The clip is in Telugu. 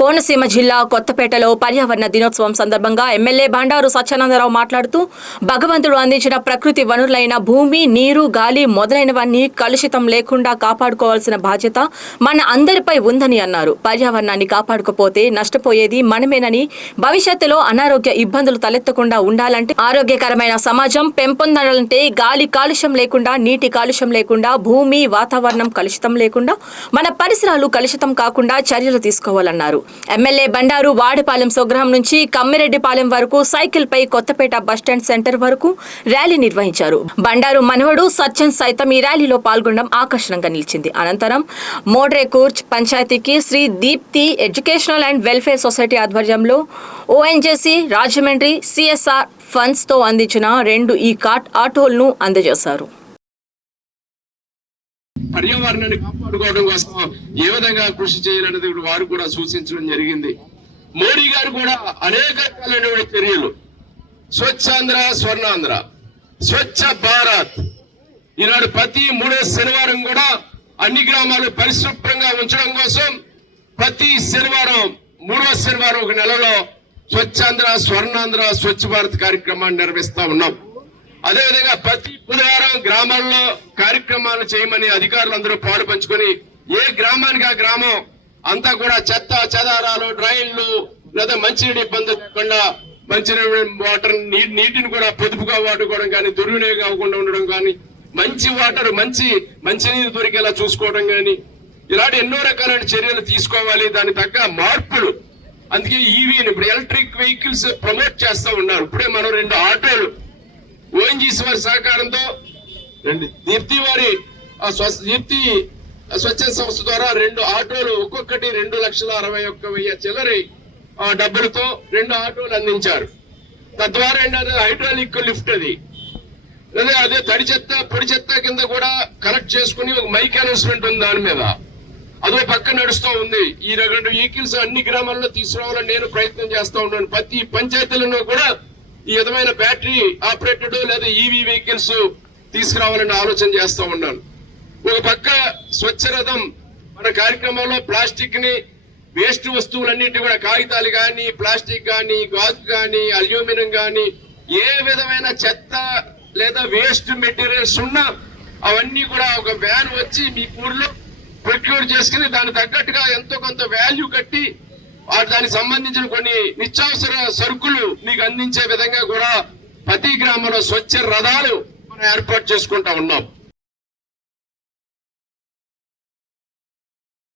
కోనసీమ జిల్లా కొత్తపేటలో పర్యావరణ దినోత్సవం సందర్భంగా ఎమ్మెల్యే బండారు సత్యానందరావు మాట్లాడుతూ భగవంతుడు అందించిన ప్రకృతి వనరులైన భూమి, నీరు, గాలి మొదలైనవన్నీ కలుషితం లేకుండా కాపాడుకోవాల్సిన బాధ్యత మన అందరిపై ఉందని అన్నారు. పర్యావరణాన్ని కాపాడుకోపోతే నష్టపోయేది మనమేనని, భవిష్యత్తులో అనారోగ్య ఇబ్బందులు తలెత్తకుండా ఉండాలంటే, ఆరోగ్యకరమైన సమాజం పెంపొందాలంటే గాలి కాలుష్యం లేకుండా, నీటి కాలుష్యం లేకుండా, భూమి వాతావరణం కలుషితం లేకుండా, మన పరిసరాలు కలుషితం కాకుండా చర్యలు తీసుకోవాలన్నారు. ఎమ్మెల్యే బండారు వాడిపాలెం స్వగ్రహం నుంచి కమ్మిరెడ్డిపాలెం వరకు సైకిల్ పై కొత్తపేట బస్టాండ్ సెంటర్ వరకు ర్యాలీ నిర్వహించారు. బండారు మనవడు సత్యం సైతం ఈ ర్యాలీలో పాల్గొనడం ఆకర్షణంగా నిలిచింది. అనంతరం మోడ్రేకూర్చ్ పంచాయతీకి Shri Deepti educational and welfare society ఆధ్వర్యంలో ఓఎన్జీసీ రాజమండ్రి సిఎస్ఆర్ ఫండ్స్ తో అందించిన 2 ఈ-కార్ట్ ఆటోలను అందజేశారు. పర్యావరణాన్ని కాపాడుకోవడం కోసం ఏ విధంగా కృషి చేయాలనేది వారు కూడా సూచించడం జరిగింది. మోడీ గారు కూడా అనేక రకాలైన చర్యలు, స్వచ్ఛాంధ్ర, స్వర్ణాంధ్ర, స్వచ్ఛ భారత్, ఈనాడు ప్రతి 3వ శనివారం కూడా అన్ని గ్రామాలు పరిశుభ్రంగా ఉంచడం కోసం ప్రతి శనివారం 3వ శనివారం ఒక నెలలో స్వచ్ఛాంధ్ర, స్వర్ణాంధ్ర, స్వచ్ఛ భారత్ కార్యక్రమాన్ని నిర్వహిస్తా ఉన్నాం. అదేవిధంగా ప్రతి బుధవారం గ్రామాల్లో కార్యక్రమాలు చేయమని అధికారులందరూ పాలు పంచుకొని ఏ గ్రామానికి ఆ గ్రామం అంతా కూడా చెత్త చెదారాలు, డ్రైన్లు లేదా మంచినీటి ఇబ్బంది లేకుండా మంచినీటి వాటర్ నీటిని కూడా పొదుపుగా వాడుకోవడం కానీ, దుర్వినియోగం అవ్వకుండా ఉండడం కానీ, మంచి వాటర్ మంచినీరు దొరికేలా చూసుకోవడం కానీ, ఇలాంటి ఎన్నో రకాలైన చర్యలు తీసుకోవాలి. దానికి తగ్గ మార్పులు, అందుకే ఈవీని ఇప్పుడు ఎలక్ట్రిక్ వెహికల్స్ ప్రమోట్ చేస్తూ ఉన్నారు. ఇప్పుడే మనం 2 ఆటోలు ఓఎన్జీసీ వారి సహకారంతో దీప్తి వారి దీప్తి స్వచ్ఛంద సంస్థ ద్వారా 2 ఆటోలు ఒక్కొక్కటి 2,61,000 చిల్లరి డబ్బులతో 2 ఆటోలు అందించారు. తద్వారా ఏంటంటే హైడ్రాలిక్ లిఫ్ట్ అది అదే తడి చెత్త పొడి చెత్త కింద కూడా కలెక్ట్ చేసుకుని ఒక మైక్ అనౌన్స్మెంట్ ఉంది దాని మీద, అదో పక్క నడుస్తూ ఉంది. ఈ 2 వెహికల్స్ అన్ని గ్రామాల్లో తీసుకురావాలని నేను ప్రయత్నం చేస్తూ ఉన్నాను. ప్రతి పంచాయతీలలో కూడా ఈ విధమైన బ్యాటరీ ఆపరేటెడ్ లేదా ఈవీ వెహికల్స్ తీసుకురావాలని ఆలోచన చేస్తూ ఉన్నాను. ఒక పక్క స్వచ్ఛ రథం మన కార్యక్రమంలో ప్లాస్టిక్ ని, వేస్ట్ వస్తువులన్నింటి కూడా, కాగితాలు కానీ, ప్లాస్టిక్ కానీ, గాజు కానీ, అల్యూమినియం కానీ, ఏ విధమైన చెత్త లేదా వేస్ట్ మెటీరియల్స్ ఉన్నా అవన్నీ కూడా ఒక వ్యాన్ వచ్చి మీ ఊర్లో ప్రొక్యూర్ చేసుకుని దానికి తగ్గట్టుగా ఎంతో కొంత వాల్యూ కట్టి దానికి సంబంధించిన కొన్ని నిత్యావసర సరుకులు మీకు అందించే విధంగా కూడా ప్రతి గ్రామంలో స్వచ్ఛ రథాలు మనం ఏర్పాటు చేసుకుంటా ఉన్నాం.